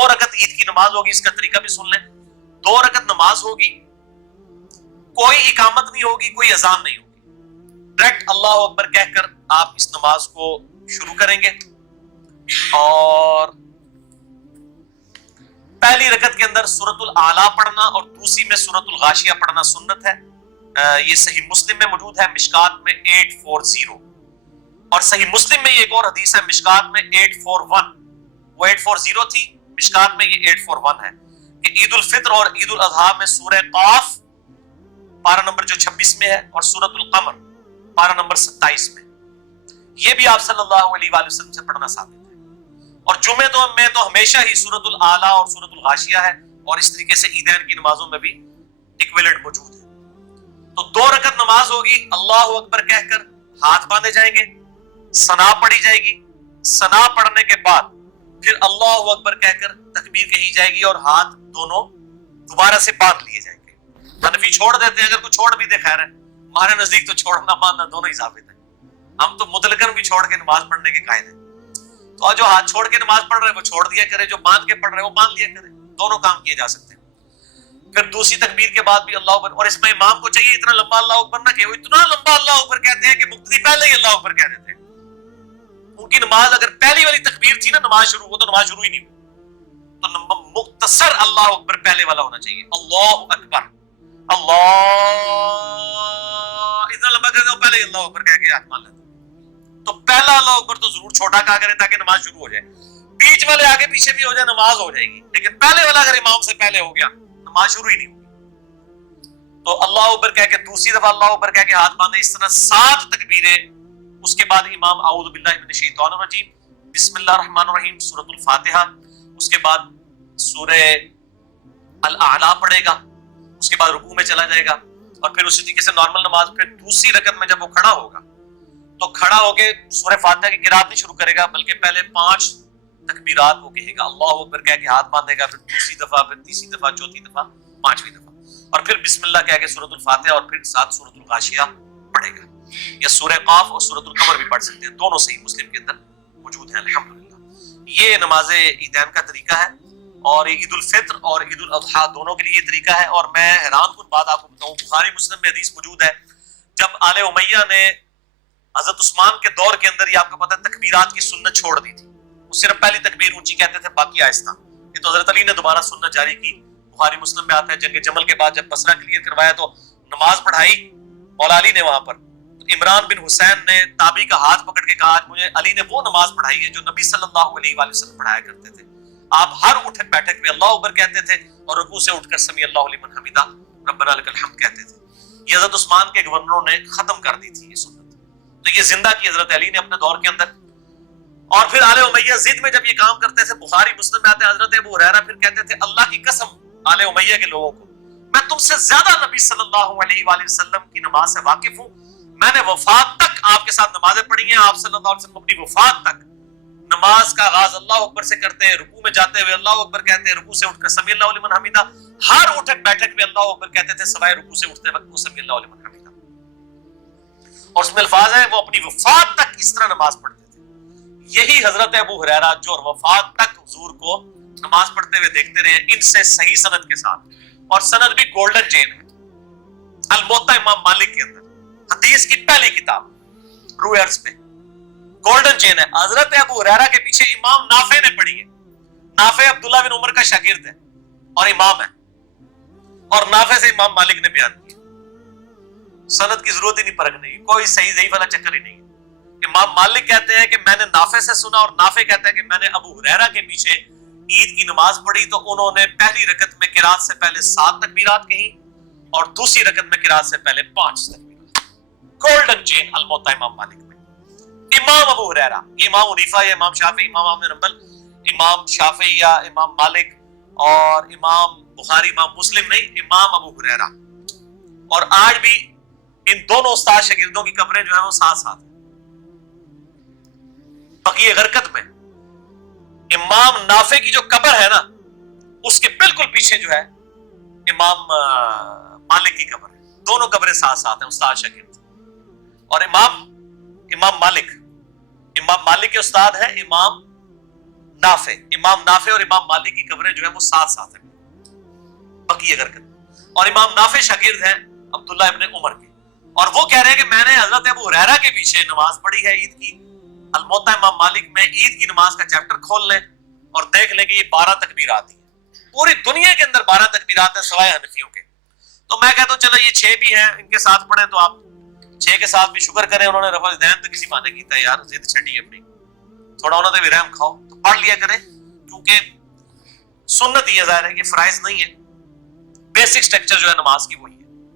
2 रकत ईद की नमाज होगी, इसका तरीका भी सुन लें। 2 रकत नमाज होगी, कोई इकामत नहीं होगी, कोई अजान नहीं होगी, डायरेक्ट अल्लाह अकबर कहकर आप इस नमाज को शुरू करेंगे। और पहली रकत के अंदर सूरतुल आला पढ़ना और दूसरी में सूरतुल गाशिया पढ़ना सुन्नत है। ये सही मुस्लिम में मौजूद है, मिशकात में 840, और सही मुस्लिम में ये एक और हदीस है मिशकात में 841, वो 840 थी, मिशकात में ये 841 है कि ईद उल फित्र और ईद उल अजहा में सूरह काफ पारा नंबर जो 26 में है और सूरतुल कमर पारा नंबर 27 में, ये भी आप सल्लल्लाहु अलैहि वसल्लम से पढ़ना साबित है। और जुमे में तो हमेशा ही सूरतुल आला और सूरतुल गाशिया है, और इस तरीके से ईदैन की नमाजों में भी इक्विवेलेंट मौजूद है। तो 2 रकत नमाज होगी, अल्लाह अकबर कहकर हाथ बांधे जाएंगे, सना पढ़ी जाएगी, सना पढ़ने के बाद फिर अल्लाह अकबर कहकर तकबीर कही जाएगी और हाथ दोनों दोबारा से बांध लिए जाएंगे। हनफी छोड़ देते हैं, अगर कोई छोड़ भी दे खैर है, हमारे नजदीक तो छोड़ना बांधना दोनों ही साबित है। हम तो मुतलकन भी छोड़ के नमाज पढ़ने के कायदे। तो जो हाथ छोड़ के नमाज पढ़ रहे हैं वो छोड़ दिया करे, जो बांध के पढ़ रहे हैं वो बांध लिया करे, दोनों काम किए जा सकते हैं। फिर दूसरी तकबीर के बाद भी अल्लाह अकबर, और इसमें इमाम को चाहिए इतना लंबा अल्लाह अकबर ना कहे, वो इतना लंबा अल्लाह अकबर कहते हैं कि मुक्तदी पहले ही अल्लाह अकबर कह देते हैं। उनकी नमाज अगर पहली वाली तकबीर थी ना नमाज शुरू, वो तो नमाज शुरू ही नहीं हुई। तो मुख्तसर अल्लाह अकबर पहले वाला होना चाहिए, अल्लाह अकबर, अल्लाह इतना लंबा कर दो पहले ही अल्लाह अकबर कह के हाथ मान लेते। तो पहला अल्लाह अकबर तो जरूर छोटा कहा करें ताकि नमाज शुरू हो जाए, बीच वाले आगे पीछे भी हो जाए नमाज हो जाएगी, लेकिन पहले वाला अगर इमाम से पहले हो गया नमाज शुरू ही नहीं होगी। तो अल्लाह अकबर कह के दूसरी दफा अल्लाह अकबर कह के हाथ बांधे, इस तरह 7 तकबीरें। उसके बाद इमाम औज़ु बिल्लाहि मिनश शैतानिर रजीम, बिस्मिल्लाहिर रहमानिर रहीम, सूरतुल फातिहा, उसके बाद सूरह अल आला पढ़ेगा, उसके बाद रुकू में चला जाएगा, और फिर उसी तरीके से नॉर्मल नमाज। फिर दूसरी रकत में जब वो खड़ा होगा तो खड़ा होके सूरह फातिहा की किरात नहीं शुरू करेगा, बल्कि पहले 5 तकबीरात वो कहेगा, अल्लाह अकबर कह के हाथ बांधेगा, फिर दूसरी दफा, फिर तीसरी दफा, चौथी दफा, 5वीं दफा, और फिर बिस्मिल्लाह कह के सूरतुल फातिहा और फिर साथ सूरतुल गाशिया पढ़ेगा। या सूरह काफ और सूरतुल कमर भी पढ़ सकते हैं, दोनों सही मुस्लिम के अंदर मौजूद हैं अल्हम्दुलिल्लाह। ये नमाज ईदैन का तरीका है, और ईद उल फित्र और ईद उल अज़हा दोनों के लिए ये तरीका है। और मैं हैरान कुन बात आपको बताऊं, बुखारी मुस्लिम में हदीस मौजूद है, जब आले उमैया ने हजरत उस्मान के दौर के अंदर, ये आपको पता है, तकबीरात की सुन्नत छोड़ दी थी, वो सिर्फ पहली तकबीर ऊंची कहते थे, बाकी आहिस्ता। ये तो हजरत अली ने दोबारा सुन्नत जारी की, बुखारी मुस्लिम में आता है, जंग जमल के बाद जब बसरा क्लियर करवाया तो नमाज पढ़ाई मौला अली ने वहां पर, तो इमरान बिन हुसैन ने ताबी का हाथ पकड़ के कहा, मुझे अली ने वो नमाज पढ़ाई है जो नबी सल्लल्लाहु अलैहि वसल्लम पढ़ाया करते थे। आप हर उठक बैठक में अल्लाह अकबर कहते थे और रुकू से उठकर समी अल्लाहु लिमन हमिदा रब्बना लकल हम्द कहते थे। ये हजरत उस्मान के गवर्नरों ने खत्म कर दी थी ये सुन्नत, तो ये जिंदा की हजरत अली ने अपने दौर के अंदर। और फिर आले उमैया जिद में जब ये काम करते थे, बुखारी मुस्लिम में आते हैं, हजरत अबू हुरैरा फिर कहते थे, अल्लाह की कसम आले उमैया के लोगों को, मैं तुमसे ज्यादा नबी सल्लल्लाहु अलैहि वसल्लम की नमाज से वाकिफ हूं, मैंने वफात तक आपके साथ नमाजें पढ़ी हैं, आप सल्लल्लाहु अलैहि वसल्लम अपनी वफात तक नमाज का आगाज अल्लाह अकबर से करते हैं, रुकू में जाते हुए अल्लाह अकबर कहते हैं, रुकू से उठकर समी अल्लाहु लिमन हमीदा, हर उठक बैठक में अल्लाह अकबर कहते थे, सवाए रुकू से उठते वक्त वो समी अल्लाहु लिमन हमीदा। और उसमें अल्फाज है, वो अपनी वफात तक इस तरह नमाज पढ़ते थे। यही हजरत अबू हुरैरा जो वफात तक हुजूर को नमाज पढ़ते हुए देखते रहे, इनसे सही सनद के साथ, और सनद भी गोल्डन चेन है, अल मुवत्ता इमाम मालिक के अंदर हदीस की पहली किताब रूह अर्ज पे गोल्डन चेन है। हजरत अबू हुरैरा के पीछे इमाम नाफे ने पढ़ी है। नाफे अब्दुल्लाह बिन उमर का शागिर्द है और इमाम है, और नाफे से इमाम मालिक ने बयान किया। सनद की जरूरत ही नहीं परखने की, कोई सही ज़ईफ वाला चक्कर ही नहीं है। इमाम मालिक कहते हैं कि मैंने नाफे से सुना, और नाफे कहता है कि मैंने अबू हुरैरा के पीछे ईद की नमाज पढ़ी, तो उन्होंने पहली रकत में किरात से पहले 7 तकबीरात कही और दूसरी रकत में किरात से पहले 5 तकबीरात। गोल्डन चेन अल मुवत्ता इमाम मालिक में। इमाम अबू हुरैरा, इमाम हनीफा या इमाम शाफी, इमाम अहमद रंबल, इमाम शाफी या इमाम मालिक, और इमाम बुखारी, इमाम मुस्लिम नहीं, इमाम अबू हुरैरा। और आज भी इन दोनों उस्ताद शागिर्दों की कब्रें जो है वो साथ साथ हैं। बक़ीए गरकत में इमाम नाफे की जो कब्र है ना, उसके बिल्कुल पीछे जो है इमाम मालिक की कब्र है। दोनों कब्रें साथ साथ हैं, उस्ताद शागिर्द। और इमाम मालिक के उस्ताद है इमाम نافع، امام نافع اور امام مالک کی قبریں جو ہیں وہ ساتھ ساتھ ہیں بقیع غرقد، اور امام نافع شاگرد ہیں عبداللہ ابن عمر کے، اور وہ کہہ رہے ہیں کہ میں نے حضرت ابو ہریرہ کے پیچھے نماز پڑھی ہے عید کی، الموطا امام مالک میں عید کی نماز کا چیپٹر کھول لیں اور دیکھ لیں کہ یہ 12 تکبیرات ہیں، پوری دنیا کے اندر 12 تکبیرات ہیں سوائے حنفیوں کے۔ تو میں کہتا ہوں چلو یہ 6 بھی ہیں، ان کے ساتھ پڑھیں تو آپ 6 کے ساتھ بھی شکر کریں، انہوں نے رفع دین تو کسی بہانے کیتا ہے یار، ضد چھڑی اپنی، تھوڑا انہوں نے بھی رحم کھاؤ تو پڑھ لیا کریں، کیونکہ سنت یہ ظاہر ہے کہ فرائض نہیں ہے، بیسک سٹرکچر جو ہے نماز کی وہی ہے۔